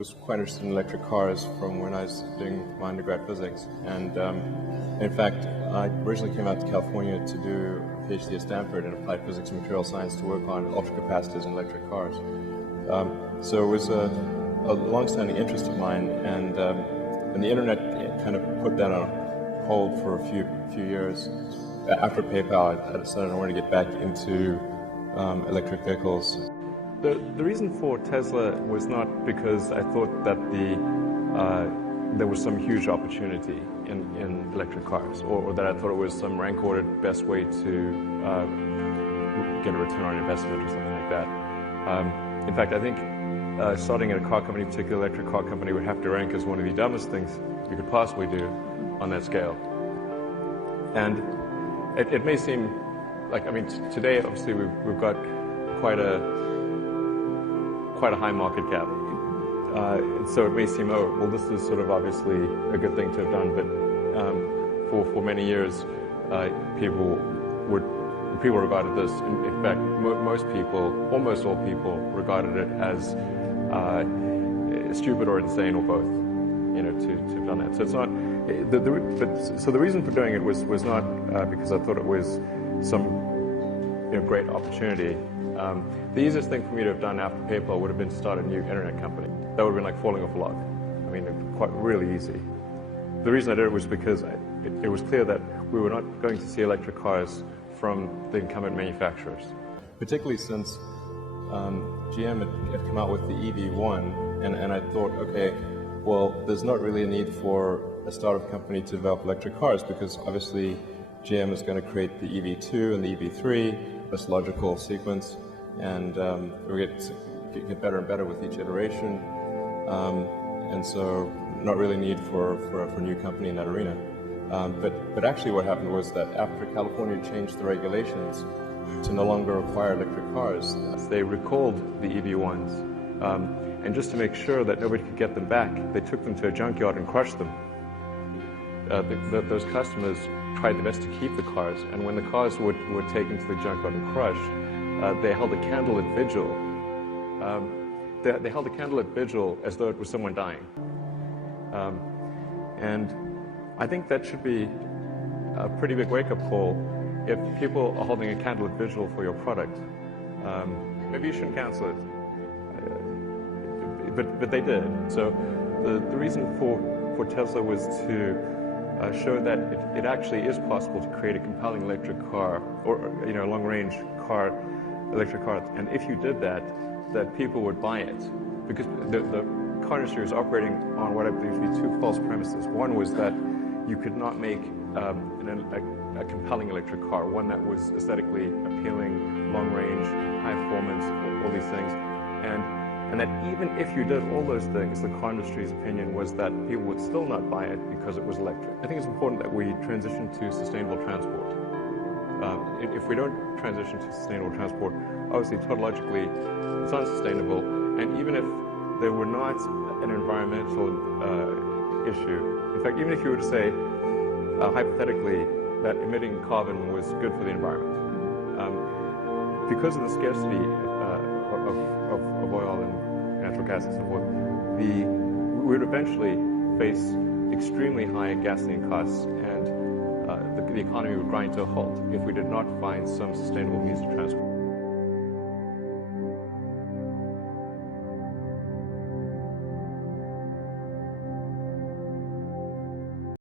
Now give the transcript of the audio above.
Was quite interested in electric cars from when I was doing my undergrad physics, and in fact, I originally came out to California to do a PhD at Stanford in applied physics and material science to work on ultracapacitors in electric cars. So it was a long-standing interest of mine, and the internet kind of put that on hold for a few years. After PayPal, I decided I wanted to get back into electric vehicles. The reason for Tesla was not because I thought that there was some huge opportunity in electric cars, or that I thought it was some rank-ordered best way to get a return on investment or something like that. In fact, I think starting at a car company, particularly an electric car company, would have to rank as one of the dumbest things you could possibly do on that scale. And it may seem like, I mean, today obviously we've got quite a high market cap. So it may seem, oh, well, this is sort of obviously a good thing to have done, but for many years, people regarded this, in fact, most people, almost all people, regarded it as stupid or insane or both, you know, to have done that. So it's not, so the reason for doing it was not because I thought it was some, you know, great opportunity. The easiest thing for me to have done after PayPal would have been to start a new internet company. That would have been like falling off a log. I mean, quite really easy. The reason I did it was because it was clear that we were not going to see electric cars from the incumbent manufacturers. Particularly since GM had come out with the EV1, and I thought, okay, well, there's not really a need for a startup company to develop electric cars because obviously GM is going to create the EV2 and the EV3, that's logical sequence, and we get better and better with each iteration, and so not really need for a new company in that arena. But actually what happened was that after California changed the regulations to no longer require electric cars, they recalled the EV1s, and just to make sure that nobody could get them back, they took them to a junkyard and crushed them. Those customers tried their best to keep the cars, and when the cars were taken to the junkyard and crushed, they held a candlelit vigil. They held a candlelit vigil as though it was someone dying. And I think that should be a pretty big wake-up call. If people are holding a candlelit vigil for your product, maybe you shouldn't cancel it. But they did. So the reason for Tesla was to show that it actually is possible to create a compelling electric car, or, you know, a long-range car, electric car. And if you did that people would buy it, because the car industry was operating on what I believe to be two false premises. One was that you could not make a compelling electric car, one that was aesthetically appealing, long-range, high performance, all these things, and that even if you did all those things, the car industry's opinion was that people would still not buy it because it was electric. I think it's important that we transition to sustainable transport. If we don't transition to sustainable transport, obviously tautologically it's unsustainable, and even if there were not an environmental issue, in fact, even if you were to say, hypothetically, that emitting carbon was good for the environment, because of the scarcity of oil and natural gas and so forth, we would eventually face extremely high gasoline costs, and the economy would grind to a halt if we did not find some sustainable means of transport.